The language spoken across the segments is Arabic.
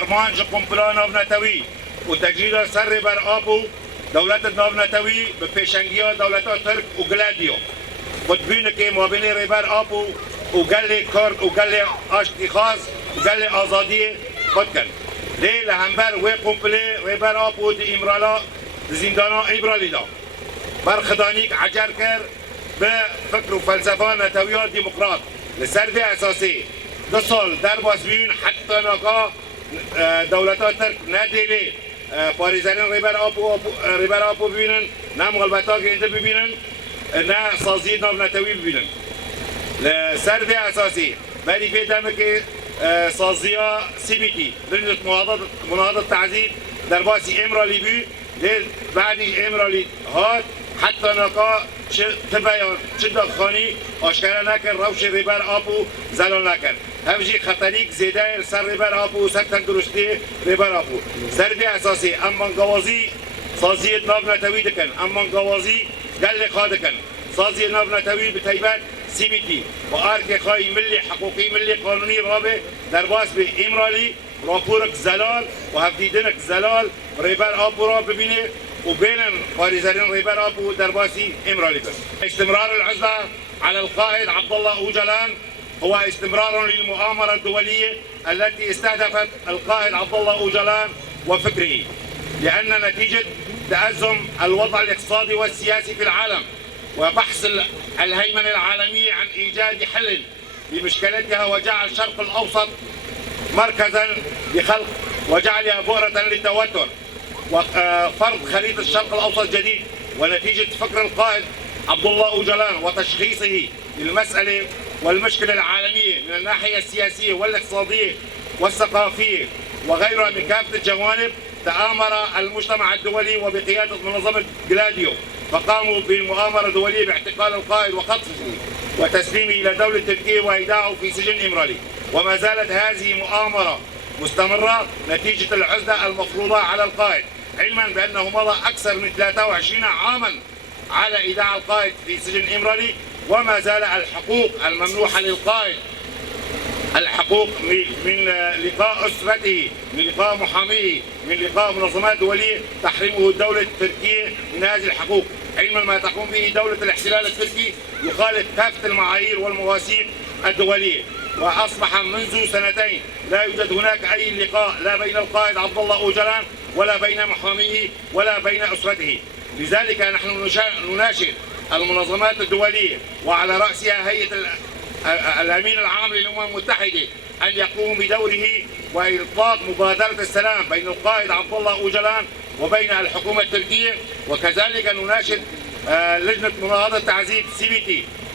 فرمان قنبله ناونتوی و تجدید سر بر آبو دولت ناونتوی به پیشنگی دولت ترک و گلادیو خودبین که مابین ریبر آبو و گل کرد و گل اشتخاص و گل آزادی خود کن لیل همبر و قنبله ریبر آبو دی امرالا زندانا امرالی دا برخدانیک عجر کرد به فکر و فلسفه نتوی دموکرات لسر في اساسی 2 سال در باز بین حتی نکا دولتات ترک ندیلی پاریزرین ریبر آبو ببینن نه مغالبتا که اینجا ببینن نه سازی ناو نتوی ببینن لسر في اساسی ولی فیدمه که سازی ها CBT لجنة مناهضة تعذیب در باسی امرالی بی بعدی امرالی هات حتی نکا چه داخانی آشکار نکرد روش ریبر آبو زلال نکرد همچنین خطریک زیده سر ریبر آبو سر تندرستی ریبر آبو سر به اساسی اما گوازی سازی ناو نتوی دکن اما گوازی گل خواه دکن سازی ناو نتوی به تیبت CBT و آرک خواهی ملی حقوقی ملی قانونی رابه در باس به امرالی راپورک زلال و هفدیدنک زلال ریبر آبو را ببینه وبين باريزارين ريبر ابو درباسي امرالي بس. استمرار العزلة على القائد عبد الله اوجلان هو استمرار للمؤامرة الدولية التي استهدفت القائد عبد الله اوجلان وفكره لأن نتيجة تأزم الوضع الاقتصادي والسياسي في العالم وبحث الهيمنة العالمية عن إيجاد حل لمشكلتها وجعل الشرق الأوسط مركزا لخلق وجعلها بؤرة للتوتر وفرض خريطة الشرق الأوسط جديد ونتيجة فكر القائد عبد الله اوجلان وتشخيصه للمسألة والمشكلة العالمية من الناحية السياسية والاقتصادية والثقافية وغيرها من كافة الجوانب تآمر المجتمع الدولي وبقيادة منظمة جلاديو فقاموا بالمؤامرة الدولية باعتقال القائد وخطفه وتسليمه إلى دولة تركيا وإيداعه في سجن إمرالي وما زالت هذه مؤامرة مستمرة نتيجة العزلة المفروضة على القائد علما بأنه مضى أكثر من 23 عاما على إيداع القائد في سجن إمرالي وما زال الحقوق الممنوحة للقائد الحقوق من لقاء أسرته من لقاء محاميه من لقاء منظمات دولية تحرمه الدولة التركية من هذه الحقوق علما ما تقوم به دولة الاحتلال التركي يخالف كافة المعايير والمواثيق الدولية وأصبح منذ 2 سنين لا يوجد هناك أي لقاء لا بين القائد عبد الله اوجلان ولا بين محاميه ولا بين أسرته لذلك نحن نناشد المنظمات الدولية وعلى رأسها هيئة الأمين العام للأمم المتحدة أن يقوم بدوره وإطلاق مبادرة السلام بين القائد عبد الله اوجلان وبين الحكومة التركية وكذلك نناشد لجنة مناهضة تعذيب CBT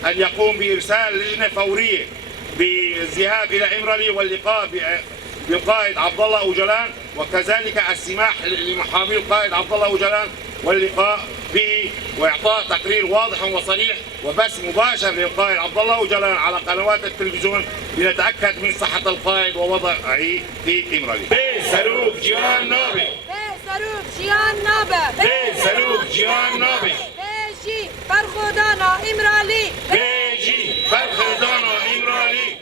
أن يقوم بإرسال لجنة فورية بالذهاب إلى إمرالي واللقاء بالقائد عبد الله اوجلان وكذلك السماح لمحامي القائد عبد الله اوجلان واللقاء به واعطاء تقرير واضح وصريح وبث مباشر للقائد عبد الله اوجلان على قنوات التلفزيون لنتاكد من صحه القائد ووضعه في امرالي. سلوك جيان نابي. سلوك جيان نابي. سلوك جيان نابي. برخودانا امرالي.